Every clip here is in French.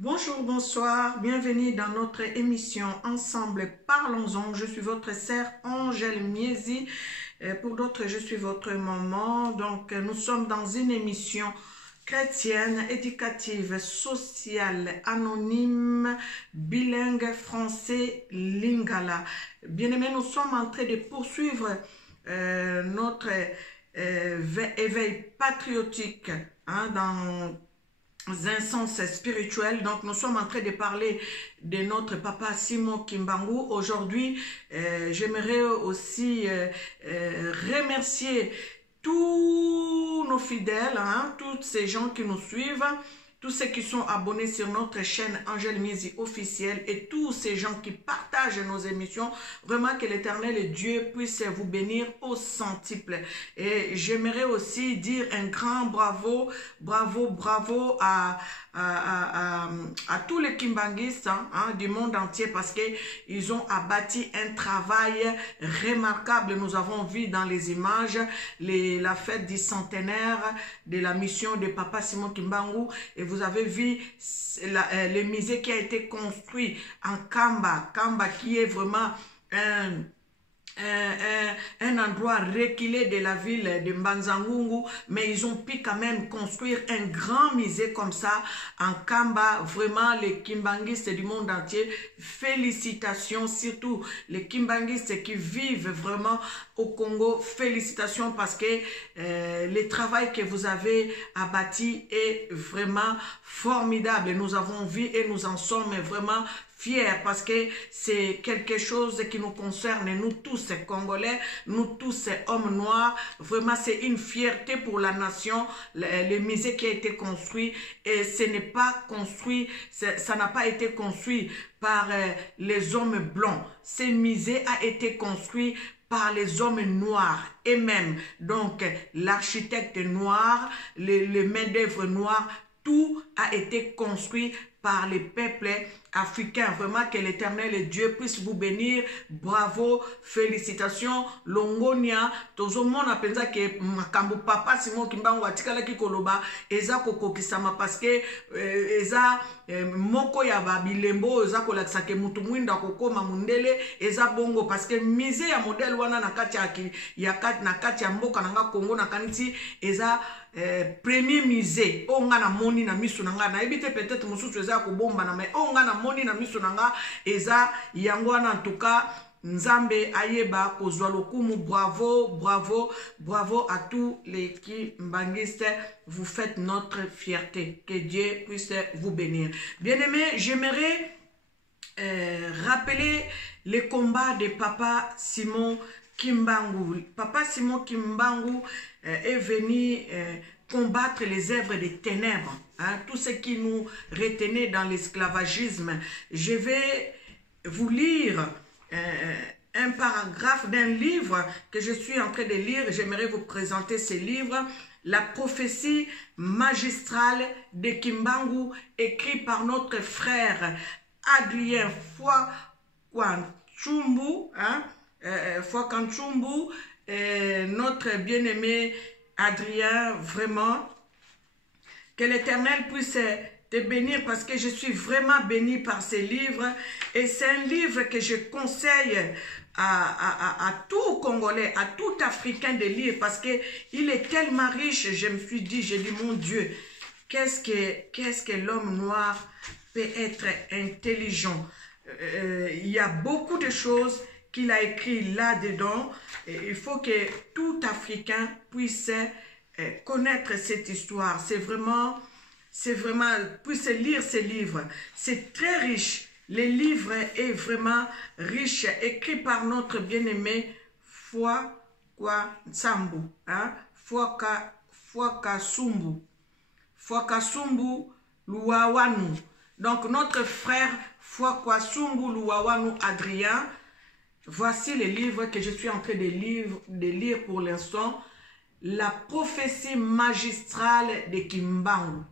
Bonjour, bonsoir, bienvenue dans notre émission Ensemble Parlons-en. Je suis votre sœur Angèle Miezi. Pour d'autres, je suis votre maman. Donc, nous sommes dans une émission chrétienne, éducative, sociale, anonyme, bilingue, français, lingala. Bien-aimés, nous sommes en train de poursuivre notre éveil patriotique dans un sens spirituel. Donc nous sommes en train de parler de notre papa Simon Kimbangu. Aujourd'hui, j'aimerais aussi remercier tous nos fidèles, tous ces gens qui nous suivent, tous ceux qui sont abonnés sur notre chaîne Angèle Miezi officielle et tous ces gens qui partagent nos émissions. Vraiment que l'Éternel Dieu puisse vous bénir au centuple. Et j'aimerais aussi dire un grand bravo, bravo à tous les Kimbanguistes du monde entier, parce qu'ils ont abattu un travail remarquable. Nous avons vu dans les images la fête du centenaire de la mission de Papa Simon Kimbangu, et vous avez vu le musée qui a été construit en Kamba, qui est vraiment un endroit reculé de la ville de Mbanzangungu, mais ils ont pu quand même construire un grand musée comme ça en Kamba. Vraiment, les Kimbanguistes du monde entier, félicitations, surtout les Kimbanguistes qui vivent vraiment au Congo, félicitations, parce que le travail que vous avez abattu est vraiment formidable. Nous avons vu et nous en sommes vraiment fiers, parce que c'est quelque chose qui nous concerne, nous tous Congolais, nous tous hommes noirs. Vraiment, c'est une fierté pour la nation, le musée qui a été construit. Et ce n'est pas construit, ça n'a pas été construit par les hommes blancs. Ce musée a été construit par les hommes noirs et même donc l'architecte noir, le main-d'œuvre noir. Tout a été construit par les peuples africains. Vraiment que l'Éternel Dieu puisse vous bénir. Bravo, félicitations. Longonia, tozomona penza ke makambo papa Simon Kimbangu atikala ki koloba eza kokokisama, parce que eza moko ya babilembo eza kolakisa ke mutu mwinda kokoma mundele eza bongo, parce que musée ya modèle wana na kati ya mboka nanga Congo na kaniti eza premier musée onga na moni na misu nanga na ebite peut-être mususu eza ko bomba na mais onga na moni na misu nanga eza yango wana. En tout cas, Nzambe ayeba kozwa lokumu. Bravo à tous les Kimbanguistes, vous faites notre fierté. Que Dieu puisse vous bénir. Bien-aimés, j'aimerais rappeler les combats de Papa Simon Kimbangu. Papa Simon Kimbangu est venu combattre les œuvres des ténèbres, tout ce qui nous retenait dans l'esclavagisme. Je vais vous lire un paragraphe d'un livre que je suis en train de lire. J'aimerais vous présenter ce livre, La prophétie magistrale de Kimbangu, écrit par notre frère Adrien Fwakanchumbu, notre bien-aimé Adrien. Vraiment, que l'Éternel puisse te bénir, parce que je suis vraiment béni par ces livres. Et c'est un livre que je conseille à tout Congolais, à tout Africain de lire, parce qu'il est tellement riche. Je me suis dit, j'ai dit, mon Dieu, qu'est-ce que l'homme noir peut être intelligent. Il y a beaucoup de choses qu'il a écrit là-dedans. Il faut que tout Africain puisse connaître cette histoire. C'est vraiment, puisse lire ces livres. C'est très riche. Le livre est vraiment riche, écrit par notre bien-aimé Fwakasumbu, Fwakasumbu Luawanu. Donc notre frère Fwakasumbu Luawanu Adrien. Voici le livre que je suis en train de lire pour l'instant. La prophétie magistrale de Kimbangu.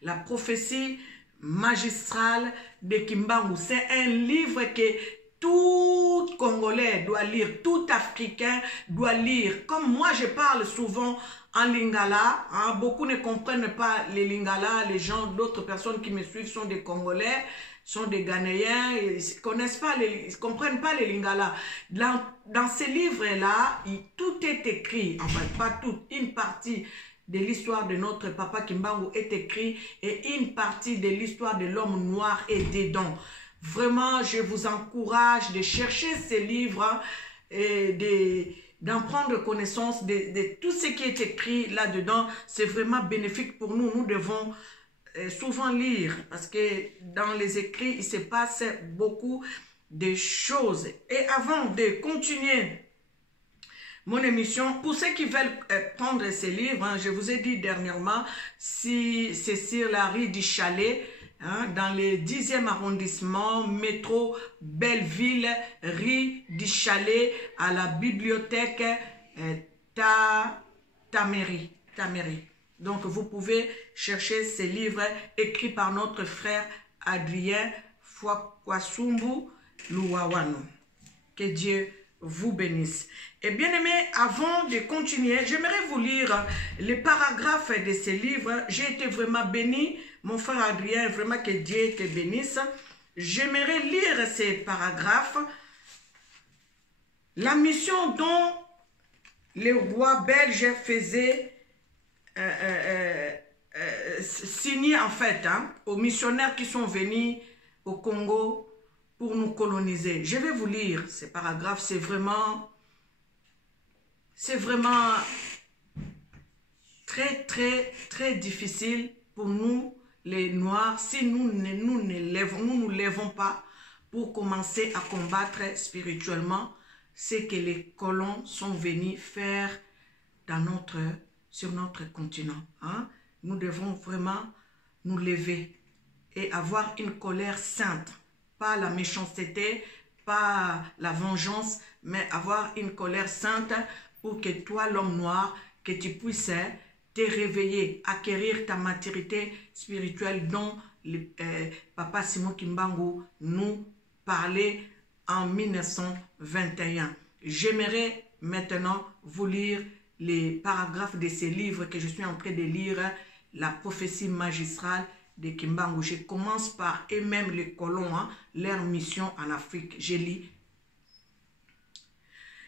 La prophétie magistrale de Kimbangu. C'est un livre que tout tout Congolais doit lire, tout Africain doit lire. Comme moi, je parle souvent en lingala, hein, beaucoup ne comprennent pas les lingala, les gens, d'autres personnes qui me suivent sont des Congolais, sont des Ghanéens, ils ne comprennent pas les lingala. Dans ces livres-là, tout est écrit, enfin pas tout, une partie de l'histoire de notre papa Kimbangu est écrit et une partie de l'histoire de l'homme noir est dedans. Vraiment, je vous encourage de chercher ces livres et d'en prendre connaissance de tout ce qui est écrit là-dedans. C'est vraiment bénéfique pour nous. Nous devons souvent lire parce que dans les écrits, il se passe beaucoup de choses. Et avant de continuer mon émission, pour ceux qui veulent prendre ces livres, hein, je vous ai dit dernièrement, si c'est sur la rue du Chalet, hein, dans le 10e arrondissement, métro Belleville, rue du Chalet, à la bibliothèque Tameri. Donc vous pouvez chercher ces livres écrits par notre frère Adrien Fwakwasumbu Luwawano. Que Dieu vous bénisse. Et bien aimé, avant de continuer, j'aimerais vous lire les paragraphes de ces livres. J'ai été vraiment béni, mon frère Adrien, vraiment que Dieu te bénisse. J'aimerais lire ces paragraphes. La mission dont le roi belge faisait signer en fait aux missionnaires qui sont venus au Congo pour nous coloniser. Je vais vous lire ces paragraphes, c'est vraiment très difficile pour nous les Noirs si nous nous lèvons pas pour commencer à combattre spirituellement ce que les colons sont venus faire sur notre continent. Hein? Nous devons vraiment nous lever et avoir une colère sainte. Pas la méchanceté, pas la vengeance, mais avoir une colère sainte pour que toi, l'homme noir, que tu puisses te réveiller, acquérir ta maturité spirituelle dont Papa Simon Kimbangu nous parlait en 1921. J'aimerais maintenant vous lire les paragraphes de ces livres que je suis en train de lire, la prophétie magistrale de Kimbangu. Je commence par, et même les colons, hein, leur mission en Afrique. Je lis.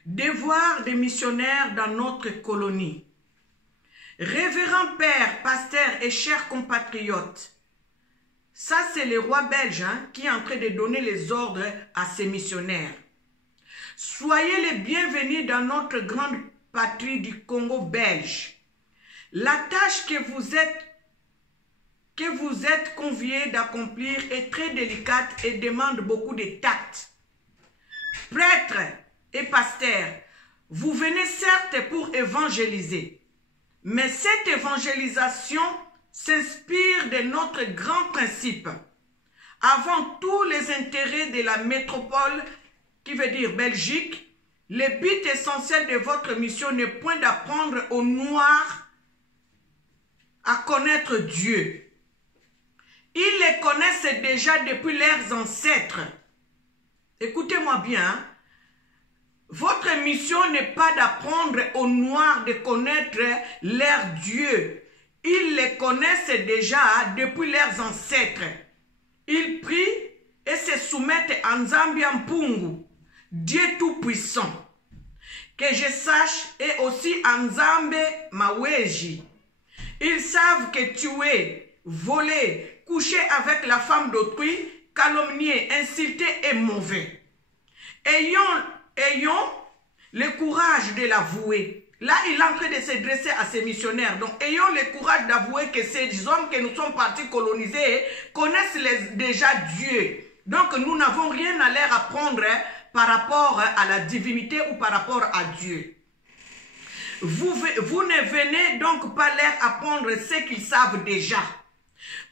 Devoir des missionnaires dans notre colonie. Révérend père, pasteur et chers compatriotes, ça c'est le roi belge hein, qui est en train de donner les ordres à ses missionnaires. Soyez les bienvenus dans notre grande patrie du Congo belge. La tâche que vous êtes conviés d'accomplir est très délicate et demande beaucoup de tact. Prêtres et pasteurs, vous venez certes pour évangéliser, mais cette évangélisation s'inspire de notre grand principe. Avant tous les intérêts de la métropole, qui veut dire Belgique, le but essentiel de votre mission n'est point d'apprendre aux Noirs à connaître Dieu. Ils les connaissent déjà depuis leurs ancêtres. Écoutez-moi bien. Votre mission n'est pas d'apprendre aux Noirs de connaître leur Dieu. Ils les connaissent déjà depuis leurs ancêtres. Ils prient et se soumettent à Nzambi Mpungu, Dieu Tout-Puissant. Que je sache, et aussi à Nzambe Maweji. Ils savent que tuer, voler, coucher avec la femme d'autrui, calomnier, insulter est mauvais. Ayons le courage de l'avouer. Là, il est en train de se dresser à ses missionnaires. Donc, ayons le courage d'avouer que ces hommes que nous sommes partis coloniser connaissent déjà Dieu. Donc, nous n'avons rien à leur apprendre par rapport à la divinité ou par rapport à Dieu. Vous ne venez donc pas leur apprendre ce qu'ils savent déjà.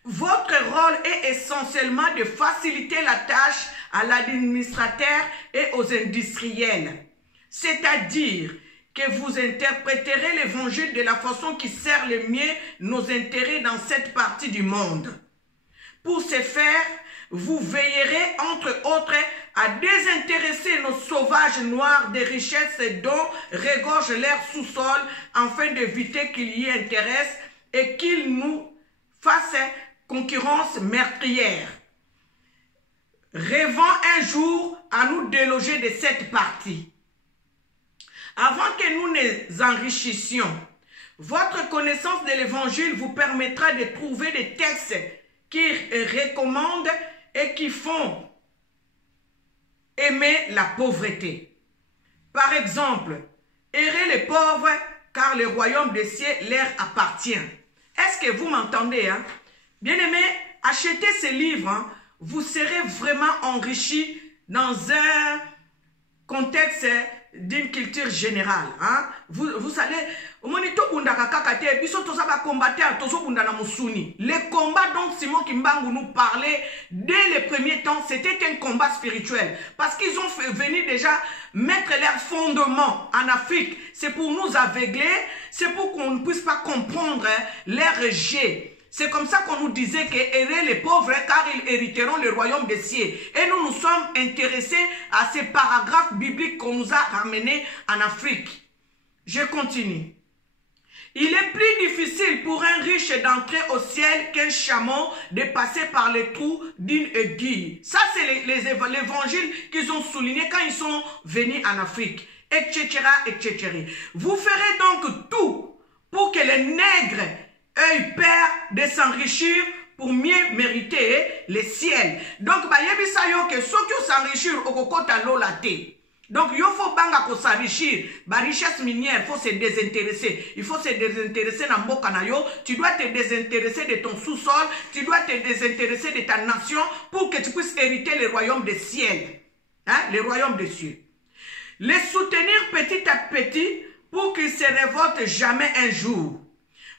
Votre rôle est essentiellement de faciliter la tâche à l'administrateur et aux industriels. C'est-à-dire que vous interpréterez l'évangile de la façon qui sert le mieux nos intérêts dans cette partie du monde. Pour ce faire, vous veillerez entre autres à désintéresser nos sauvages noirs des richesses dont regorge leur sous-sol afin d'éviter qu'ils y intéressent et qu'ils nous fassent concurrence meurtrière. Rêvant un jour à nous déloger de cette partie. Avant que nous nous enrichissions, votre connaissance de l'évangile vous permettra de trouver des textes qui recommandent et qui font aimer la pauvreté. Par exemple, airez les pauvres car le royaume des cieux leur appartient. Est-ce que vous m'entendez, hein? Bien-aimés, achetez ces livres, hein, vous serez vraiment enrichis dans un contexte d'une culture générale. Hein? Vous allez... Les combats dont Simon Kimbangu nous parlait dès les premiers temps, c'était un combat spirituel. Parce qu'ils ont venu déjà mettre leurs fondements en Afrique. C'est pour nous aveugler, c'est pour qu'on ne puisse pas comprendre leur rejet. C'est comme ça qu'on nous disait que errer les pauvres car ils hériteront le royaume des cieux. Et nous nous sommes intéressés à ces paragraphes bibliques qu'on nous a ramenés en Afrique. Je continue. Il est plus difficile pour un riche d'entrer au ciel qu'un chameau de passer par les trous d'une aiguille. Ça, c'est l'évangile qu'ils ont souligné quand ils sont venus en Afrique, etc., etc. Vous ferez donc tout pour que les nègres aient peur de s'enrichir pour mieux mériter les ciels. Donc, que ceux qui s'enrichir au kokota l'olate. Donc, il faut banga ko s'enrichir. La richesse minière, il faut se désintéresser. Il faut se désintéresser dans Mboka na yo. Tu dois te désintéresser de ton sous-sol. Tu dois te désintéresser de ta nation pour que tu puisses hériter le royaume des ciels. Hein? Le royaume des cieux. Les soutenir petit à petit pour qu'ils ne se révoltent jamais un jour.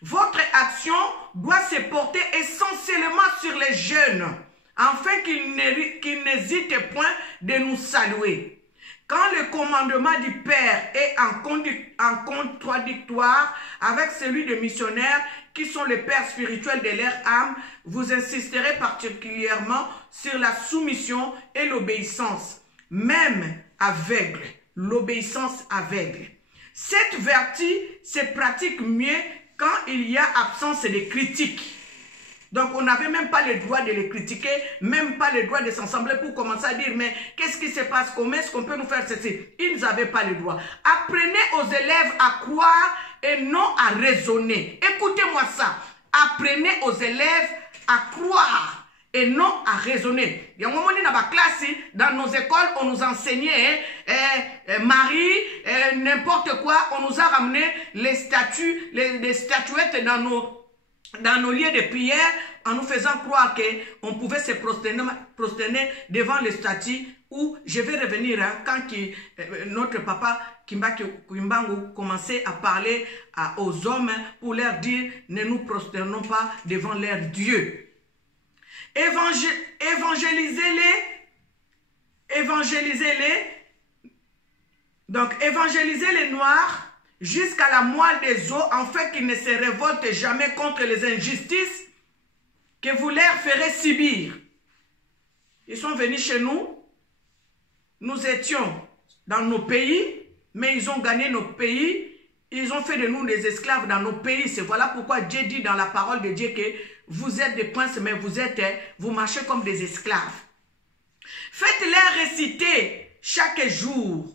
Votre action doit se porter essentiellement sur les jeunes, afin qu'ils n'hésitent point de nous saluer. Quand le commandement du Père est en contradictoire avec celui des missionnaires qui sont les pères spirituels de leur âme, vous insisterez particulièrement sur la soumission et l'obéissance, même aveugle, l'obéissance aveugle. Cette vertu se pratique mieux quand il y a absence de critique. Donc, on n'avait même pas le droit de les critiquer, même pas le droit de s'assembler pour commencer à dire, mais qu'est-ce qui se passe? Comment est-ce qu'on peut nous faire ceci? Ils n'avaient pas le droit. Apprenez aux élèves à croire et non à raisonner. Écoutez-moi ça. Apprenez aux élèves à croire et non à raisonner. Il y a un moment dans ma classe, dans nos écoles, on nous enseignait Marie, n'importe quoi. On nous a ramené les statues, les statuettes dans nos lieux de prière, en nous faisant croire qu'on pouvait se prosterner devant les statues, où je vais revenir quand notre papa Kimbangu commençait à parler aux hommes pour leur dire ne nous prosternons pas devant leur Dieu. Donc évangélisez les Noirs jusqu'à la moelle des os, afin qu'ils ne se révoltent jamais contre les injustices que vous leur ferez subir. Ils sont venus chez nous, nous étions dans nos pays, mais ils ont gagné nos pays, ils ont fait de nous des esclaves dans nos pays. C'est voilà pourquoi Dieu dit dans la parole de Dieu que vous êtes des princes, mais vous marchez comme des esclaves. Faites-les réciter chaque jour.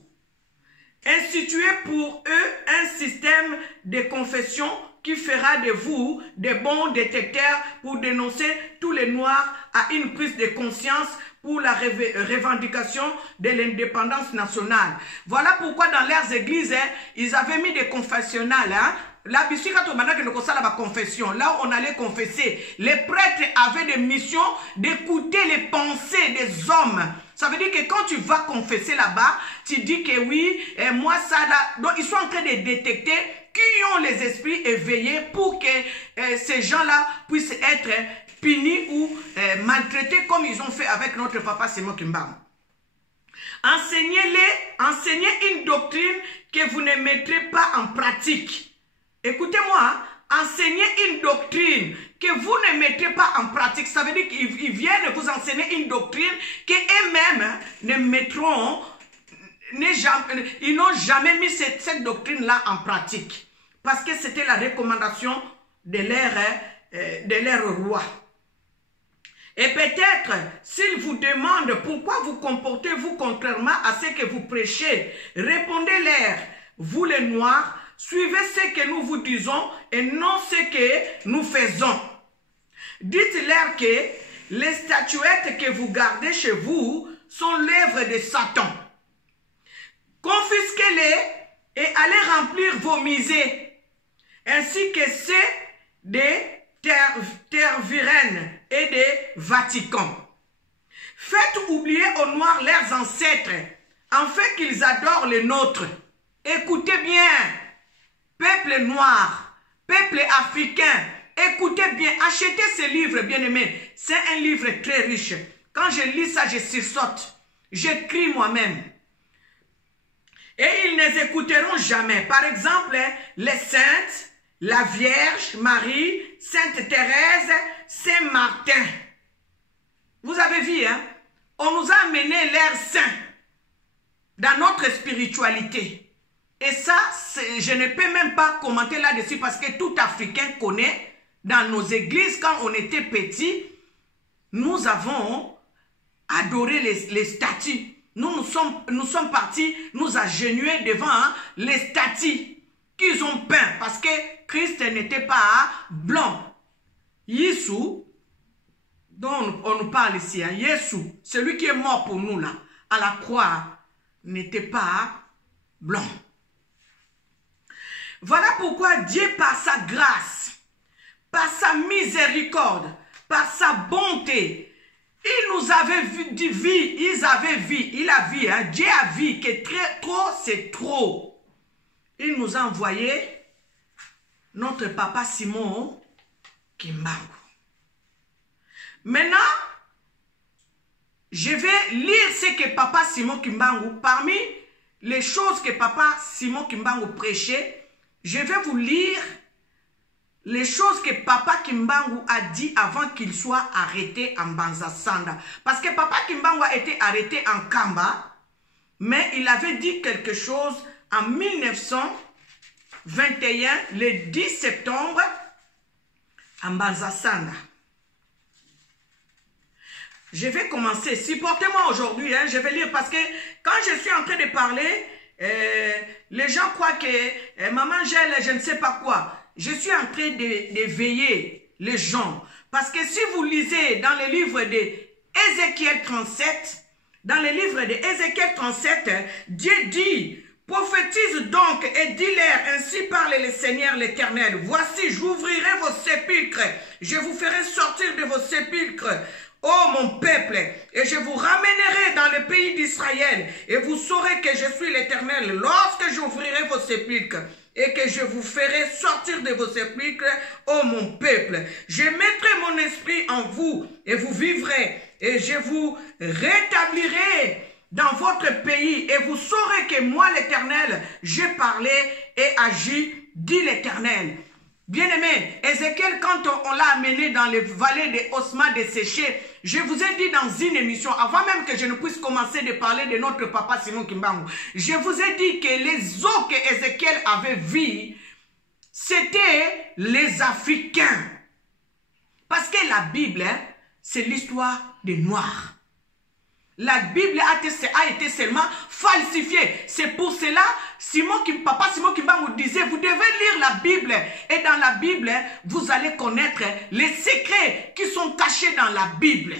Instituez pour eux un système de confession qui fera de vous des bons détecteurs pour dénoncer tous les Noirs à une prise de conscience pour la revendication de l'indépendance nationale. Voilà pourquoi dans leurs églises, ils avaient mis des confessionnals. Là, confession, là où on allait confesser, les prêtres avaient des missions d'écouter les pensées des hommes. Ça veut dire que quand tu vas confesser là-bas, tu dis que oui, moi ça là. Donc ils sont en train de détecter qui ont les esprits éveillés pour que ces gens-là puissent être punis ou maltraités comme ils ont fait avec notre papa Simon Kimbangu. Enseignez une doctrine que vous ne mettrez pas en pratique. Écoutez-moi, enseigner une doctrine que vous ne mettez pas en pratique. Ça veut dire qu'ils viennent vous enseigner une doctrine qu'eux-mêmes ne mettront, ils n'ont jamais mis cette doctrine-là en pratique. Parce que c'était la recommandation de leur roi. Et peut-être, s'il vous demande pourquoi vous comportez-vous contrairement à ce que vous prêchez, répondez-leur, vous les Noirs, suivez ce que nous vous disons et non ce que nous faisons. Dites-leur que les statuettes que vous gardez chez vous sont l'œuvre de Satan. Confisquez-les et allez remplir vos musées, ainsi que ceux des Tervuren et des Vatican. Faites oublier aux Noirs leurs ancêtres, afin qu'ils adorent les nôtres. Écoutez bien, peuple noir, peuple africain, écoutez bien, achetez ce livre, bien-aimé. C'est un livre très riche. Quand je lis ça, je sursaute. J'écris moi-même. Et ils ne écouteront jamais. Par exemple, les saintes, la Vierge Marie, Sainte Thérèse, Saint Martin. Vous avez vu, hein? On nous a amené l'air saint dans notre spiritualité. Et ça, je ne peux même pas commenter là-dessus parce que tout Africain connaît, dans nos églises, quand on était petit, nous avons adoré les statues. Nous sommes partis nous agenouiller devant les statues qu'ils ont peints parce que Christ n'était pas blanc. Jésus, dont on nous parle ici, hein, Jésus, celui qui est mort pour nous là, à la croix, n'était pas blanc. Voilà pourquoi Dieu, par sa grâce, par sa miséricorde, par sa bonté, il nous avait vu, il a vu, hein, Dieu a vu que trop c'est trop. Il nous a envoyé notre papa Simon Kimbangu. Maintenant, je vais lire ce que papa Simon Kimbangu, parmi les choses que papa Simon Kimbangu prêchait, je vais vous lire les choses que papa Kimbangu a dit avant qu'il soit arrêté en Banzasanda. Parce que papa Kimbangu a été arrêté en Kamba, mais il avait dit quelque chose en 1921, le 10 septembre, en Banzasanda. Je vais commencer. Supportez-moi aujourd'hui, hein, je vais lire parce que quand je suis en train de parler, les gens croient que Maman Gel, je ne sais pas quoi. Je suis en train d'éveiller les gens. Parce que si vous lisez dans le livre d'Ézéchiel 37, dans le livre d'Ézéchiel 37, Dieu dit, prophétise donc et dis-leur, ainsi parle le Seigneur l'Éternel. Voici, j'ouvrirai vos sépulcres, je vous ferai sortir de vos sépulcres, ô mon peuple, et je vous ramènerai dans le pays d'Israël, et vous saurez que je suis l'Éternel lorsque j'ouvrirai vos sépulcres, et que je vous ferai sortir de vos sépulcres, ô mon peuple. Je mettrai mon esprit en vous, et vous vivrez, et je vous rétablirai dans votre pays, et vous saurez que moi, l'Éternel, j'ai parlé et agi, dit l'Éternel. Bien-aimé, Ézéchiel, quand on l'a amené dans les vallées des ossements desséchés, je vous ai dit dans une émission, avant même que je ne puisse commencer de parler de notre papa Simon Kimbangu, je vous ai dit que les eaux que Ézéchiel avait vues, c'était les Africains. Parce que la Bible, hein, c'est l'histoire des Noirs. La Bible a été seulement falsifiée. C'est pour cela, papa Simon Kimbangu disait, vous devez lire la Bible. Et dans la Bible, vous allez connaître les secrets qui sont cachés dans la Bible.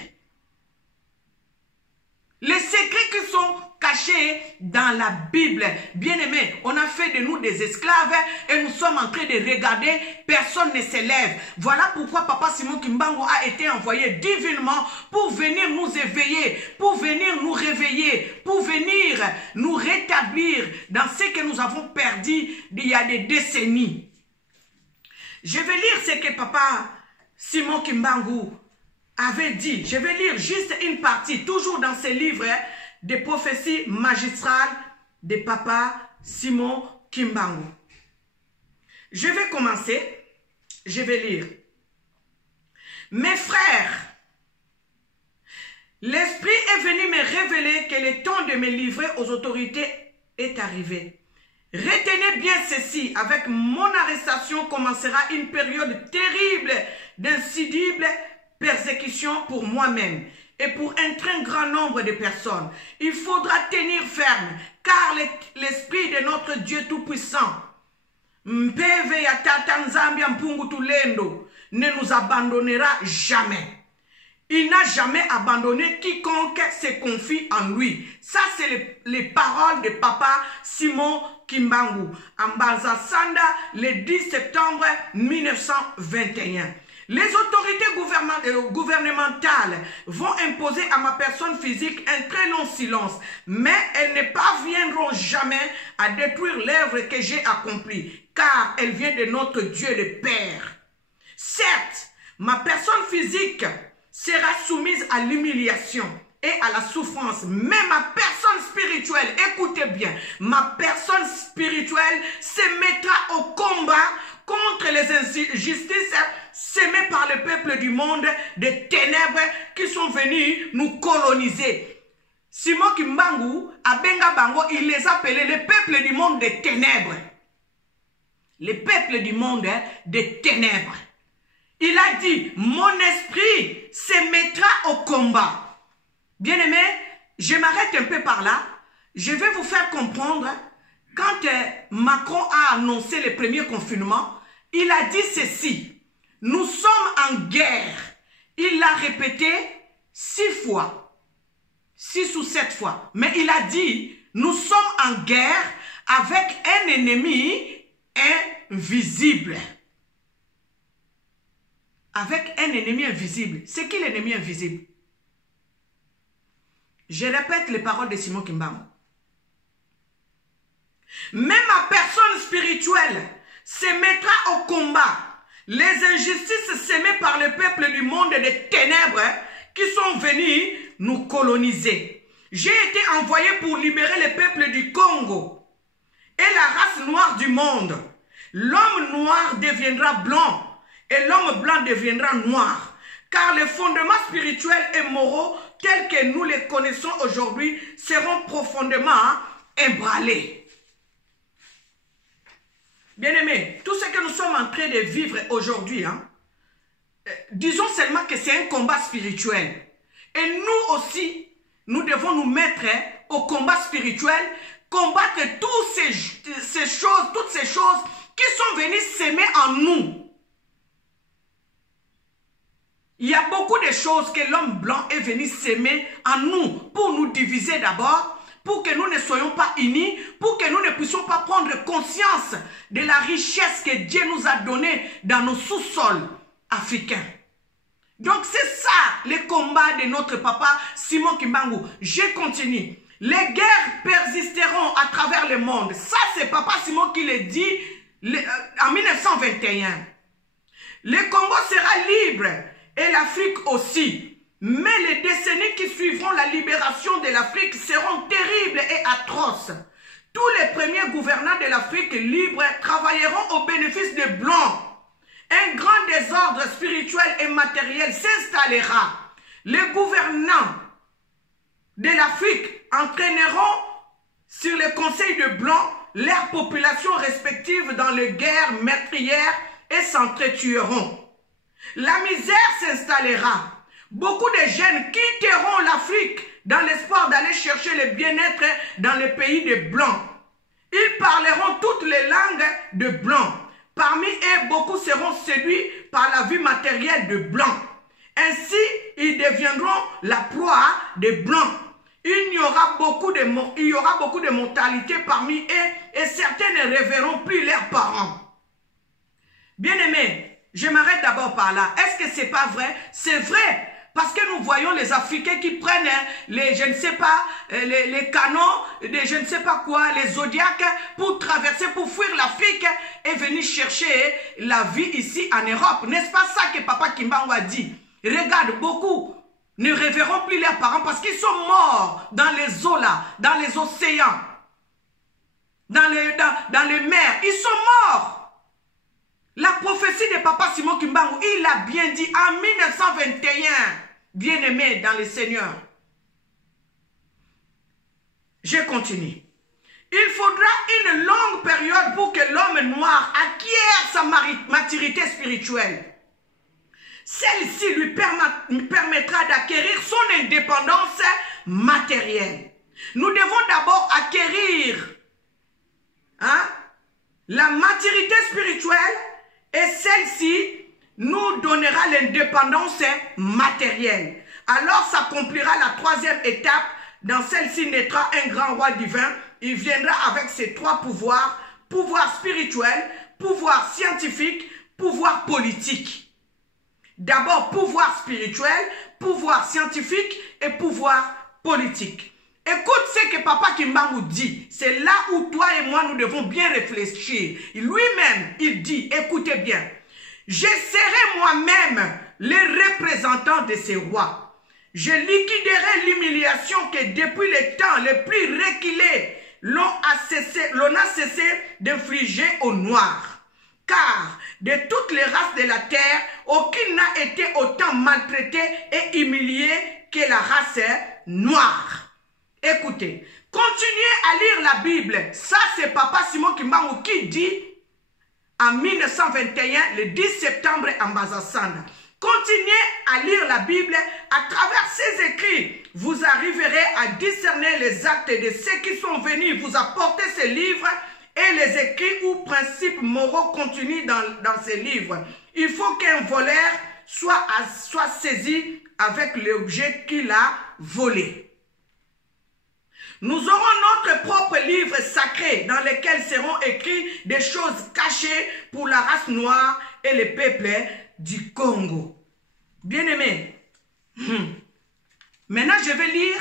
Les secrets qui sont cachés dans la Bible. Bien-aimés, on a fait de nous des esclaves et nous sommes en train de regarder, personne ne s'élève. Voilà pourquoi papa Simon Kimbangu a été envoyé divinement pour venir nous éveiller, pour venir nous réveiller, pour venir nous rétablir dans ce que nous avons perdu il y a des décennies. Je vais lire ce que papa Simon Kimbangu avait dit. Je vais lire juste une partie, toujours dans ce livre des prophéties magistrales de papa Simon Kimbangu. Je vais commencer Je vais lire. Mes frères, l'Esprit est venu me révéler que le temps de me livrer aux autorités est arrivé. Retenez bien ceci, avec mon arrestation commencera une période terrible d'insidible persécution pour moi-même et pour un très grand nombre de personnes. Il faudra tenir ferme, car l'Esprit de notre Dieu Tout-Puissant Mpeve ya tata Nzambi Mpungu Tulendo ne nous abandonnera jamais. Il n'a jamais abandonné quiconque se confie en lui. Ça, c'est les paroles de Papa Simon Kimbangu, en Bazasanda, le 10 septembre 1921. Les autorités gouvernementales vont imposer à ma personne physique un très long silence, mais elles ne parviendront jamais à détruire l'œuvre que j'ai accomplie, car elle vient de notre Dieu le Père. Certes, ma personne physique sera soumise à l'humiliation et à la souffrance, mais ma personne spirituelle, écoutez bien, ma personne spirituelle se mettra au combat contre les injustices sémées par le peuple du monde des ténèbres qui sont venus nous coloniser. Simon Kimbangu, Abenga Bango, il les appelait le peuple du monde des ténèbres. Le peuple du monde des ténèbres. Il a dit, mon esprit se mettra au combat. Bien-aimés, je m'arrête un peu par là. Je vais vous faire comprendre, quand Macron a annoncé le premier confinement, il a dit ceci, nous sommes en guerre. Il l'a répété 6 fois, 6 ou 7 fois. Mais il a dit, nous sommes en guerre avec un ennemi invisible. Avec un ennemi invisible. C'est qui l'ennemi invisible? Je répète les paroles de Simon Kimbangu. Même ma personne spirituelle se mettra au combat. Les injustices sémées par le peuple du monde des ténèbres qui sont venus nous coloniser. J'ai été envoyé pour libérer le peuple du Congo et la race noire du monde. L'homme noir deviendra blanc et l'homme blanc deviendra noir. Car les fondements spirituels et moraux tels que nous les connaissons aujourd'hui seront profondément ébranlés. Bien-aimés, tout ce que nous sommes en train de vivre aujourd'hui, disons seulement que c'est un combat spirituel. Et nous aussi, nous devons nous mettre au combat spirituel, combattre toutes ces choses qui sont venues s'aimer en nous. Il y a beaucoup de choses que l'homme blanc est venu s'aimer en nous pour nous diviser d'abord, pour que nous ne soyons pas unis, pour que nous ne puissions pas prendre conscience de la richesse que Dieu nous a donnée dans nos sous-sols africains. Donc c'est ça le combat de notre papa Simon Kimbangu. Je continue. Les guerres persisteront à travers le monde. Ça c'est papa Simon qui le dit en 1921. Le Congo sera libre et l'Afrique aussi. Mais les décennies qui suivront la libération de l'Afrique seront terribles et atroces. Tous les premiers gouvernants de l'Afrique libre travailleront au bénéfice des Blancs. Un grand désordre spirituel et matériel s'installera. Les gouvernants de l'Afrique entraîneront sur les conseils de Blancs leurs populations respectives dans les guerres meurtrières et s'entretueront. La misère s'installera. Beaucoup de jeunes quitteront l'Afrique dans l'espoir d'aller chercher le bien-être dans les pays des Blancs. Ils parleront toutes les langues de Blancs. Parmi eux, beaucoup seront séduits par la vie matérielle de Blancs. Ainsi, ils deviendront la proie des Blancs. Il y aura beaucoup de mortalité parmi eux et certains ne reverront plus leurs parents. Bien-aimés, je m'arrête d'abord par là. Est-ce que c'est pas vrai? C'est vrai. Parce que nous voyons les Africains qui prennent les, je ne sais pas, les canons, je ne sais pas quoi, les zodiacs pour traverser, pour fuir l'Afrique et venir chercher la vie ici en Europe. N'est-ce pas ça que Papa Kimbangu a dit? Regarde, beaucoup ne reverront plus leurs parents parce qu'ils sont morts dans les eaux là, dans les océans, dans les mers. Ils sont morts. La prophétie de Papa Simon Kimbangu, il a bien dit en 1921, bien-aimé dans le Seigneur. Je continue. Il faudra une longue période pour que l'homme noir acquiert sa maturité spirituelle. Celle-ci lui permettra d'acquérir son indépendance matérielle. Nous devons d'abord acquérir la maturité spirituelle et celle-ci nous donnera l'indépendance matérielle. Alors s'accomplira la troisième étape. Dans celle-ci naîtra un grand roi divin. Il viendra avec ses trois pouvoirs, pouvoir spirituel, pouvoir scientifique, pouvoir politique. D'abord, pouvoir spirituel, pouvoir scientifique et pouvoir politique. Écoute ce que Papa Kimbangu dit. C'est là où toi et moi, nous devons bien réfléchir. Lui-même, il dit, écoutez bien, je serai moi-même le représentant de ces rois. Je liquiderai l'humiliation que depuis les temps les plus reculés, l'on a cessé d'infliger aux Noirs. Car de toutes les races de la terre, aucune n'a été autant maltraitée et humiliée que la race noire. Écoutez, continuez à lire la Bible. Ça, c'est Papa Simon Kimbangu qui dit en 1921, le 10 septembre en Bazasana. Continuez à lire la Bible. À travers ces écrits, vous arriverez à discerner les actes de ceux qui sont venus vous apporter ces livres et les écrits ou principes moraux contenus dans ces livres. Il faut qu'un voleur soit saisi avec l'objet qu'il a volé. Nous aurons notre propre livre sacré dans lequel seront écrites des choses cachées pour la race noire et le peuple du Congo. Bien-aimés, maintenant je vais lire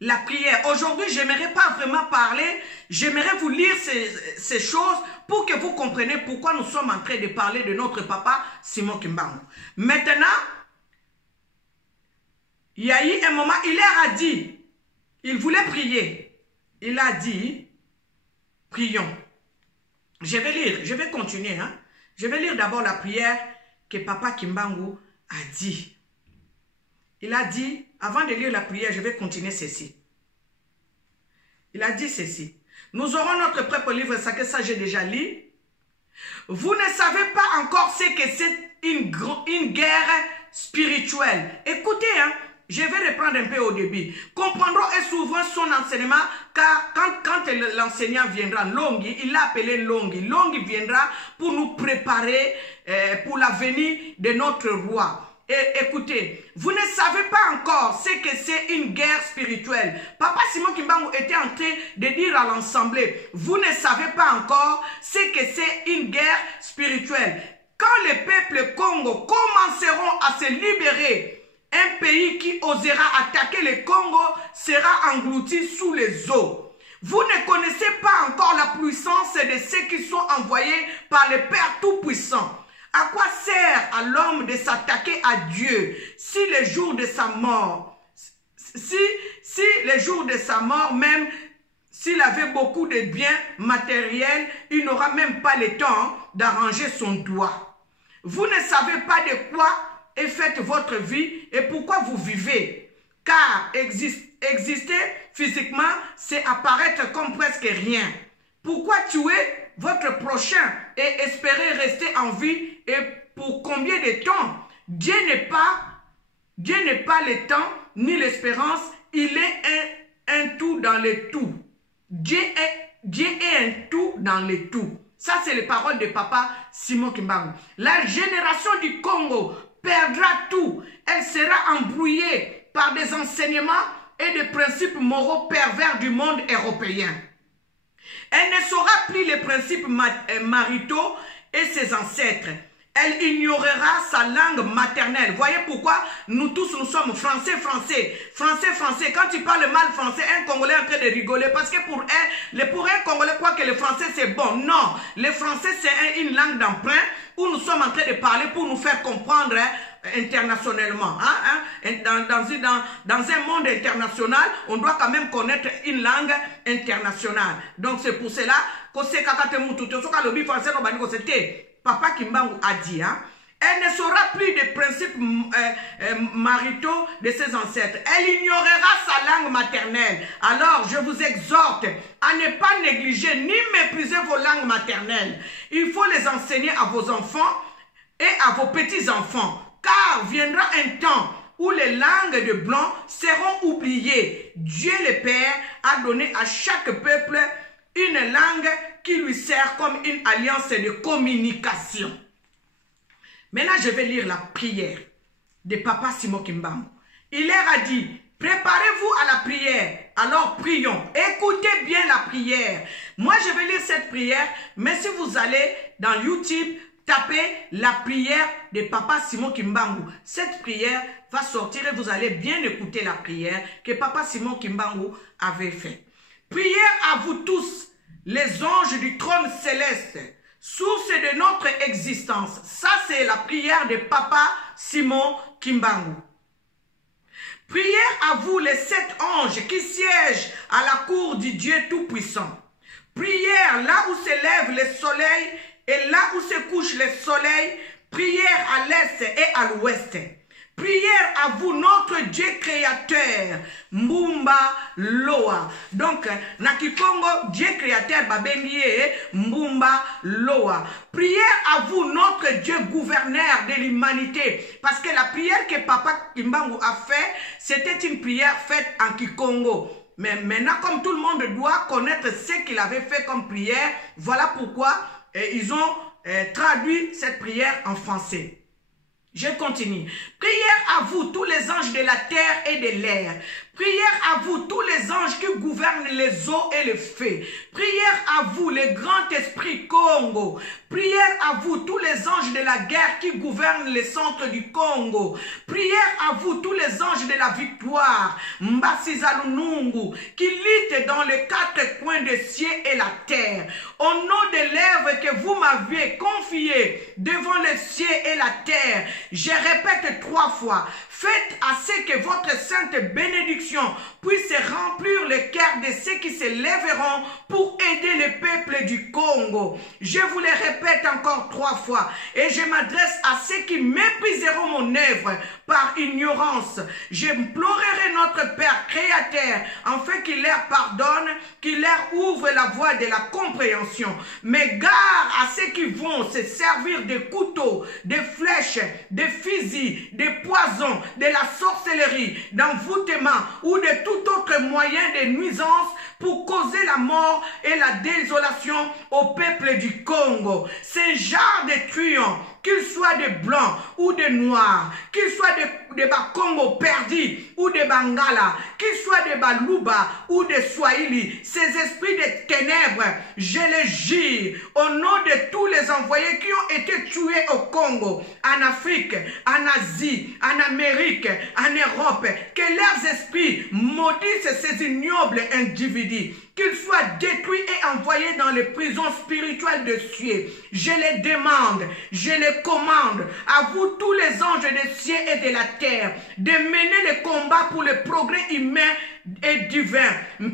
la prière. Aujourd'hui, je n'aimerais pas vraiment parler, j'aimerais vous lire ces choses pour que vous compreniez pourquoi nous sommes en train de parler de notre papa Simon Kimbangu. Maintenant, il y a eu un moment, il leur a dit, il voulait prier. Il a dit, prions. Je vais lire, je vais continuer. Je vais lire d'abord la prière que Papa Kimbangu a dit. Il a dit, avant de lire la prière, je vais continuer ceci. Il a dit ceci. Nous aurons notre propre livre sacré, ça j'ai déjà lu. Vous ne savez pas encore ce que c'est une guerre spirituelle. Écoutez, je vais reprendre un peu au début. Comprendrons et souvent son enseignement, car quand l'enseignant viendra, Longi, il l'a appelé Longi. Longi viendra pour nous préparer pour la venue de notre roi. Et écoutez, vous ne savez pas encore ce que c'est une guerre spirituelle. Papa Simon Kimbangu était en train de dire à l'Assemblée, vous ne savez pas encore ce que c'est une guerre spirituelle. Quand les peuples Congo commenceront à se libérer, un pays qui osera attaquer le Congo sera englouti sous les eaux. Vous ne connaissez pas encore la puissance de ceux qui sont envoyés par le Père Tout-Puissant. À quoi sert à l'homme de s'attaquer à Dieu si le jour de sa mort, si le jour de sa mort, même s'il avait beaucoup de biens matériels, il n'aura même pas le temps d'arranger son doigt. Vous ne savez pas de quoi est faite votre vie et pourquoi vous vivez. Car exister physiquement, c'est apparaître comme presque rien. Pourquoi tuer votre prochain et espérer rester en vie et pour combien de temps? Dieu n'est pas le temps ni l'espérance, il est un tout dans le tout. Dieu est un tout dans le tout. Ça, c'est les paroles de Papa Simon Kimbangu. La génération du Congo perdra tout. Elle sera embrouillée par des enseignements et des principes moraux pervers du monde européen. Elle ne saura plus les principes maritaux et ses ancêtres. Elle ignorera sa langue maternelle. Voyez pourquoi nous tous, nous sommes français. Quand tu parles mal français, un Congolais est en train de rigoler. Parce que pour un Congolais, croit que le français c'est bon. Non, le français c'est une langue d'emprunt où nous sommes en train de parler pour nous faire comprendre internationalement. Dans un monde international, on doit quand même connaître une langue internationale. Donc c'est pour cela que c'est Papa Kimbangu a dit, hein, elle ne saura plus des principes maritaux de ses ancêtres. Elle ignorera sa langue maternelle. Alors, je vous exhorte à ne pas négliger ni mépriser vos langues maternelles. Il faut les enseigner à vos enfants et à vos petits-enfants. Car viendra un temps où les langues de blancs seront oubliées. Dieu le Père a donné à chaque peuple une langue qui lui sert comme une alliance de communication. Maintenant, je vais lire la prière de Papa Simon Kimbangu. Il leur a dit, préparez-vous à la prière, alors prions. Écoutez bien la prière. Moi, je vais lire cette prière, mais si vous allez dans YouTube, tapez la prière de Papa Simon Kimbangu. Cette prière va sortir et vous allez bien écouter la prière que Papa Simon Kimbangu avait faite. Prière à vous tous, les anges du trône céleste, source de notre existence. Ça, c'est la prière de Papa Simon Kimbangu. Prière à vous, les 7 anges qui siègent à la cour du Dieu Tout-Puissant. Prière là où s'élève le soleil et là où se couche le soleil. Prière à l'est et à l'ouest. Prière à vous, notre Dieu créateur, Mbumba Loa. Donc, Nakikongo, Dieu créateur, Babengie, Mbumba Loa. Prière à vous, notre Dieu gouverneur de l'humanité. Parce que la prière que Papa Kimbangu a fait, c'était une prière faite en Kikongo. Mais maintenant, comme tout le monde doit connaître ce qu'il avait fait comme prière, voilà pourquoi ils ont traduit cette prière en français. Je continue. Prière à vous, tous les anges de la terre et de l'air. Prière à vous, tous les anges qui gouvernent les eaux et le feu. Prière à vous, le grand esprit Congo. Prière à vous, tous les anges de la guerre qui gouvernent les centres du Congo. Prière à vous, tous les anges de la victoire, Mbasizalunungu, qui luttent dans les 4 coins des cieux et la terre. Au nom de l'œuvre que vous m'aviez confiée devant les cieux et la terre, je répète 3 fois, faites à ce que votre sainte bénédiction puisse remplir le cœur de ceux qui se lèveront pour aider le peuple du Congo. Je vous le répète encore 3 fois et je m'adresse à ceux qui mépriseront mon œuvre par ignorance. J'implorerai notre Père créateur afin qu'il leur pardonne, qu'il leur ouvre la voie de la compréhension. Mais gare à ceux qui vont se servir de couteaux, de flèches, de fusils, de poisons, de la sorcellerie, d'envoûtement ou de tout autre moyen de nuisance pour causer la mort et la désolation au peuple du Congo. C'est genre de truands, qu'ils soient de blancs ou de noirs, qu'ils soient de Bakongo perdus ou de Bangala, qu'ils soient de Baluba ou de Swahili, ces esprits de ténèbres, je les jure au nom de tous les envoyés qui ont été tués au Congo, en Afrique, en Asie, en Amérique, en Europe, que leurs esprits maudissent ces ignobles individus, qu'ils soient détruits et envoyés dans les prisons spirituelles de cieux. Je les demande, je les commande à vous tous les anges des cieux et de la terre de mener le combat pour le progrès humain et divin. Je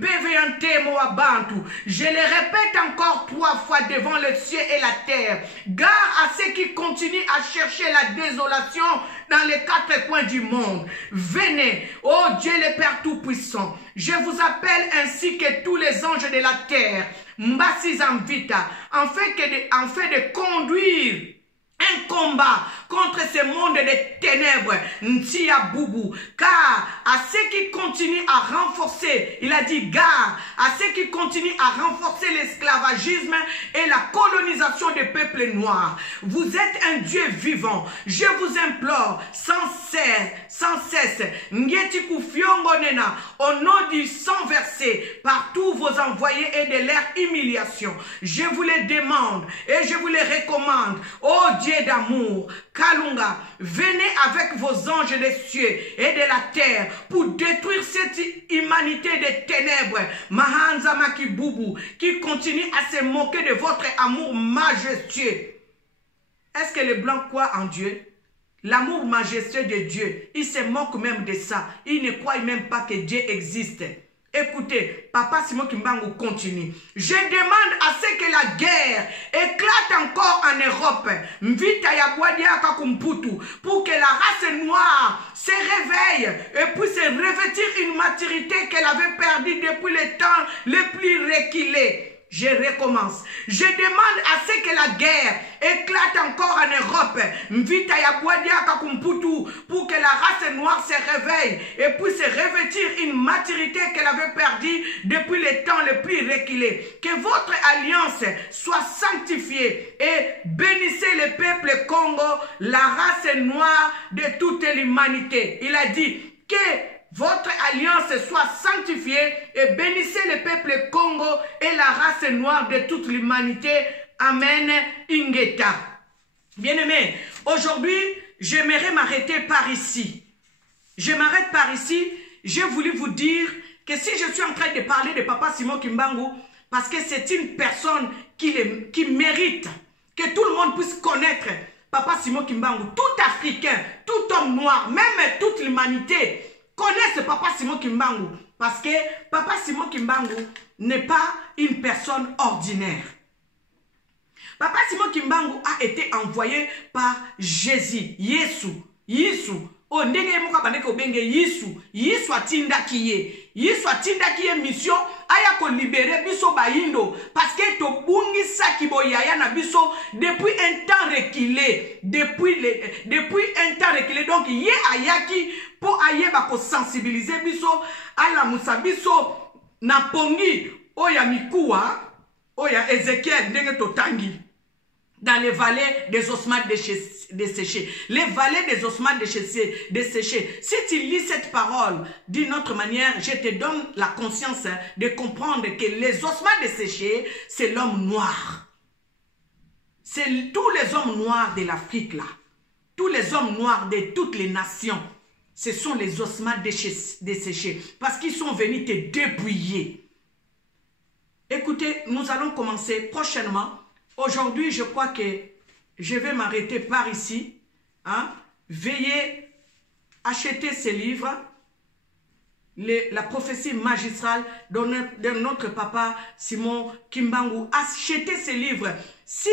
le répète encore 3 fois devant le ciel et la terre. Gare à ceux qui continuent à chercher la désolation dans les 4 coins du monde. Venez, ô Dieu le Père Tout-Puissant, je vous appelle ainsi que tous les anges de la terre, Mbasizamvita, afin de conduire un combat contre ce monde de ténèbres, Ntia Boubou, car à ceux qui continuent à renforcer, il a dit gare, à ceux qui continuent à renforcer l'esclavagisme et la colonisation des peuples noirs. Vous êtes un Dieu vivant, je vous implore sans cesse, Ngeti Kufiongonena, au nom du sang versé par tous vos envoyés et de leur humiliation. Je vous les demande et je vous les recommande, ô Dieu d'amour, Kalunga, venez avec vos anges des cieux et de la terre pour détruire cette humanité des ténèbres, Mahanza Makiboubou, qui continue à se moquer de votre amour majestueux. Est-ce que les Blancs croient en Dieu? L'amour majestueux de Dieu, ils se moquent même de ça. Ils ne croient même pas que Dieu existe. Écoutez, Papa Simon Kimbangu continue. Je demande à ce que la guerre éclate encore en Europe. Mvita ya Bwadiaka Kumputu. Pour que la race noire se réveille et puisse revêtir une maturité qu'elle avait perdue depuis les temps les plus reculés. Je recommence. Je demande à ce que la guerre éclate encore en Europe. Mvita ya Bwadiaka Kumputu. Pour que la race noire se réveille et puisse revêtir une maturité qu'elle avait perdue depuis les temps les plus reculés. Que votre alliance soit sanctifiée et bénissez le peuple Congo, la race noire de toute l'humanité. Il a dit que votre alliance soit sanctifiée et bénissez le peuple Congo et la race noire de toute l'humanité. Amen. Ingeta. Bien-aimés, aujourd'hui, j'aimerais m'arrêter par ici. Je m'arrête par ici. J'ai voulu vous dire que si je suis en train de parler de Papa Simon Kimbangu, parce que c'est une personne qui mérite que tout le monde puisse connaître Papa Simon Kimbangu, tout Africain, tout homme noir, même toute l'humanité connaissent Papa Simon Kimbangu, parce que Papa Simon Kimbangu n'est pas une personne ordinaire. Papa Simon Kimbangu a été envoyé par Jésus, Yesu. O ndenge moka bandeke obenge Yesu atinda kiye. Yesu atinda kiye mission aya ko libérer biso baindo parce que to bungisa kiboyaya na biso depuis un temps reculé, depuis un temps reculé. Donc ye ayaki pour ayeba ko sensibiliser biso ala musa biso na pongi oya mikuwa oya Ezekiel ndenge totangi dans les vallées des ossements desséchés. Les vallées des ossements desséchés. Si tu lis cette parole d'une autre manière, je te donne la conscience de comprendre que les ossements desséchés, c'est l'homme noir. C'est tous les hommes noirs de l'Afrique là. Tous les hommes noirs de toutes les nations. Ce sont les ossements desséchés. Parce qu'ils sont venus te dépouiller. Écoutez, nous allons commencer prochainement. Aujourd'hui, je crois que je vais m'arrêter par ici. Hein? Veuillez acheter ces livres. La prophétie magistrale de notre papa Simon Kimbangu. Achetez ces livres. Si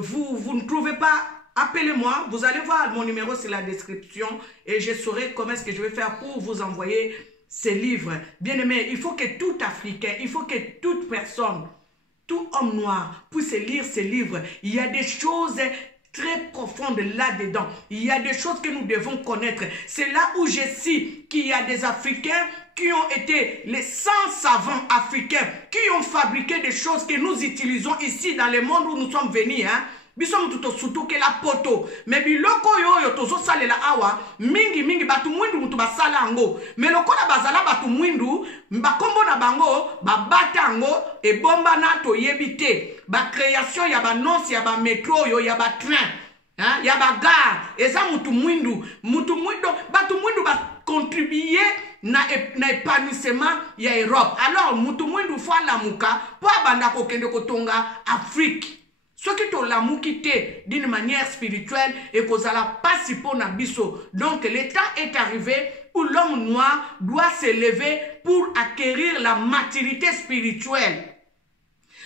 vous ne trouvez pas, appelez-moi. Vous allez voir mon numéro sur la description et je saurai comment est-ce que je vais faire pour vous envoyer ces livres. Bien aimé, il faut que tout Africain, il faut que toute personne, tout homme noir puisse lire ces livres. Il y a des choses très profondes là-dedans. Il y a des choses que nous devons connaître. C'est là où je sais qu'il y a des Africains qui ont été les 100 savants africains, qui ont fabriqué des choses que nous utilisons ici dans le monde où nous sommes venus. Hein? Bisom tuto surtout que la poto mais biloko yo tozo salela awa mingi batu mwindu mutu basala ango mais lokola bazala batu mwindu bakombo na bango babata ango e bomba na to yebite ba création ya ba nonce ya ba métro yo ya ba train hein ya ba gare eza mutu mwindu batu mwindu ba contribuer na épanouissement ya Europe. Alors mutu mwindu fo lamuka po abanda ko kende kotonga Afrique. Ce qui te l'a quitté d'une manière spirituelle et que ça l'a pas si pour Nabiso. Donc le temps est arrivé où l'homme noir doit se lever pour acquérir la maturité spirituelle.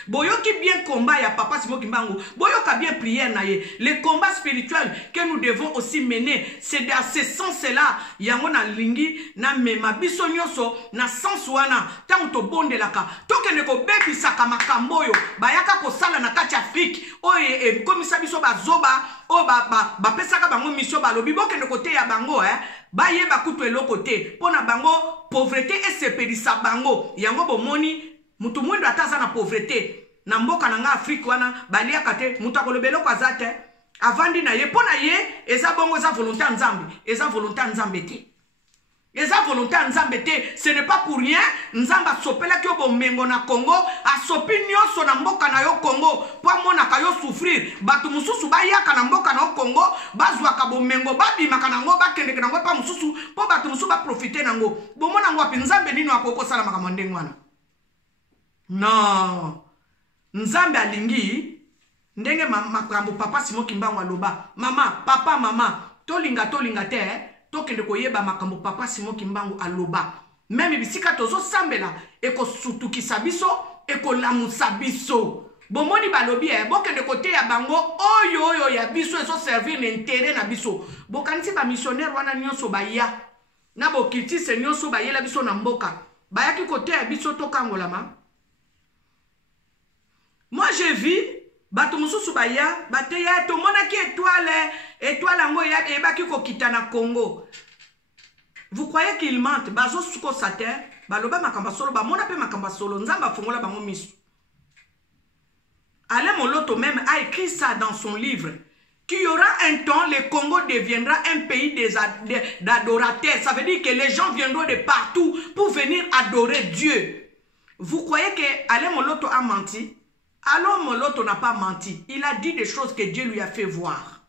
Boyoki bien combat ya Papa Simon Kimbangu. Boyoka bien prière naye. Le combat spirituel que nous devons aussi mener, c'est dans ce sens-là. Yango na lingi na mema biso nyoso na sens wana tant to bonde laka. Toke ne ko bebi saka makamboyo. Bayaka ko sala na kati Afrique. Oye komisa biso bazoba o ba pesaka bango mission balobi boke ne kote ya bango baye bakutu eloko te. Pona bango pauvreté et sepelisa bango. Yango bomoni mutu mwendo ataza na pauvreté na mboka na nga Afrique wana balia kate mutu akolobelo kwa zate avandi na ye pona ye eza bongo eza volonté nzambe eza volonté nzambe te eza volonté nzambe te. Ce n'est pas pour rien nzamba sopela ki obomengo na Congo asopi nyonso na mboka na yo Congo po mona ka yo souffrir batu mususu bayaka na mboka na yo Congo bazwa ka bomengo babimaka nango bakendeke nango pa mususu po batu mususu ba profiter nango bomona ngo api nzambe nino akoko sala makambo ndengwana. Non, nzambe alingi ndenge makambo Papa Simon Kimbangu aloba mama papa mama tolinga te tokende koyeba makambo Papa Simon Kimbangu aloba même bisika tozo sambela eko sutukisa biso eko lamusa biso bomoni balobi bokende kote ya bango oyo ya biso ezo servir l'intérêt na biso bokanisi ba missionnaire wana nyonso baya na bokitise nyonso bayela biso na mboka bayaki kote ya biso tokangolama. Moi je vis bato mosusu baya bateya tomonaki étoile yango ebaki kokita na Congo. Vous croyez qu'il mente? Bazo suko sa terre baloba makamba solo bamona pe makamba solo nzamba fongola bango misu. Alain Moloto même a écrit ça dans son livre, qu'il y aura un temps, le Congo deviendra un pays d'adorateurs. Ça veut dire que les gens viendront de partout pour venir adorer Dieu. Vous croyez que Alain Moloto a menti? Alain Moloto n'a pas menti. Il a dit des choses que Dieu lui a fait voir.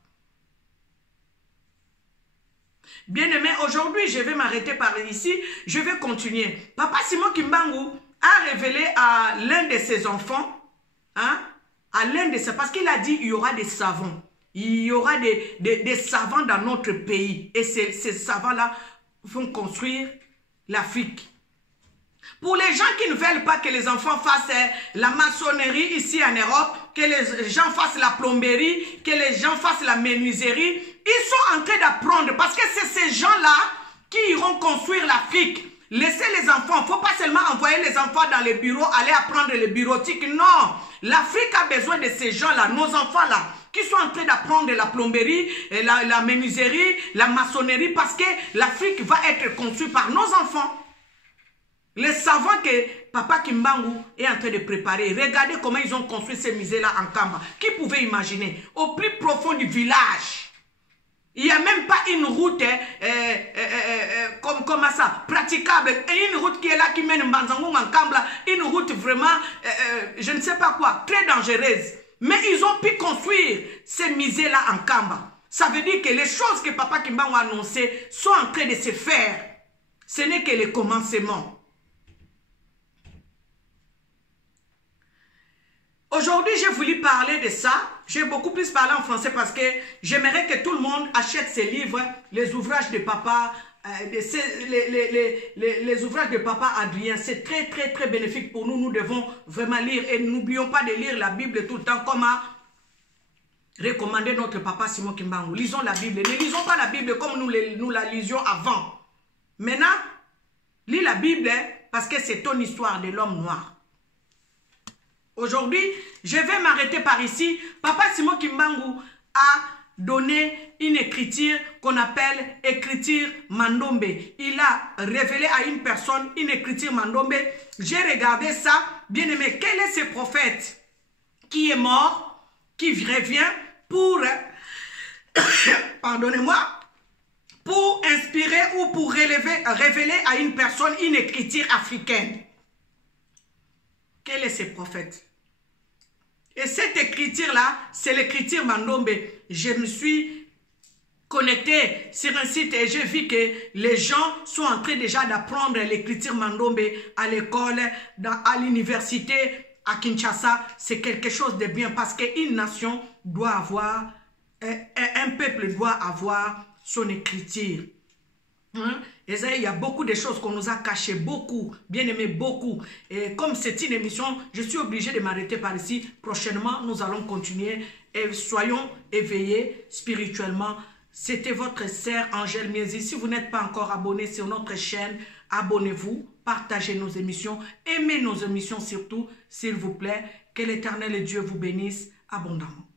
Bien-aimé, aujourd'hui, je vais m'arrêter par ici. Je vais continuer. Papa Simon Kimbangu a révélé à l'un de ses enfants, à l'un de ses, parce qu'il a dit il y aura des savants. Il y aura des savants dans notre pays. Et ces savants-là vont construire l'Afrique. Pour les gens qui ne veulent pas que les enfants fassent la maçonnerie ici en Europe, que les gens fassent la plomberie, que les gens fassent la menuiserie, ils sont en train d'apprendre parce que c'est ces gens-là qui iront construire l'Afrique. Laissez les enfants, il ne faut pas seulement envoyer les enfants dans les bureaux, aller apprendre le bureautique. Non, l'Afrique a besoin de ces gens-là, nos enfants-là, qui sont en train d'apprendre la plomberie, la menuiserie, la maçonnerie, parce que l'Afrique va être construite par nos enfants. Les savants que Papa Kimbangu est en train de préparer, regardez comment ils ont construit ces musées-là en Kamba. Qui pouvait imaginer? Au plus profond du village. Il n'y a même pas une route comme ça, praticable. Et une route qui est là, qui mène Mbanzangoum en Kambla. Une route vraiment, je ne sais pas quoi, très dangereuse. Mais ils ont pu construire ces musées-là en Kamba. Ça veut dire que les choses que Papa Kimbangu a annoncées sont en train de se faire. Ce n'est que le commencement. Aujourd'hui, j'ai voulu parler de ça. J'ai beaucoup plus parlé en français parce que j'aimerais que tout le monde achète ces livres, les ouvrages de Papa, les ouvrages de Papa Adrien. C'est très, très, très bénéfique pour nous. Nous devons vraiment lire. Et n'oublions pas de lire la Bible tout le temps, comme a recommandé notre Papa Simon Kimbangu. Lisons la Bible. Ne lisons pas la Bible comme nous la lisions avant. Maintenant, lis la Bible parce que c'est ton histoire de l'homme noir. Aujourd'hui, je vais m'arrêter par ici. Papa Simon Kimbangu a donné une écriture qu'on appelle écriture Mandombe. Il a révélé à une personne une écriture Mandombe. J'ai regardé ça. Bien aimé, quel est ce prophète qui est mort, qui revient pour, pardonnez-moi, pour inspirer ou pour révéler à une personne une écriture africaine? Quel est ce prophète? Et cette écriture-là, c'est l'écriture Mandombe. Je me suis connecté sur un site et j'ai vu que les gens sont en train déjà d'apprendre l'écriture Mandombe à l'école, à l'université, à Kinshasa. C'est quelque chose de bien parce qu'une nation doit avoir, un peuple doit avoir son écriture. Et ça, il y a beaucoup de choses qu'on nous a cachées, beaucoup, bien aimé, beaucoup. Et comme c'est une émission, je suis obligé de m'arrêter par ici. Prochainement, nous allons continuer et soyons éveillés spirituellement. C'était votre sœur Angèle Miezi. Si vous n'êtes pas encore abonné sur notre chaîne, abonnez-vous, partagez nos émissions, aimez nos émissions surtout, s'il vous plaît. Que l'Éternel Dieu vous bénisse abondamment.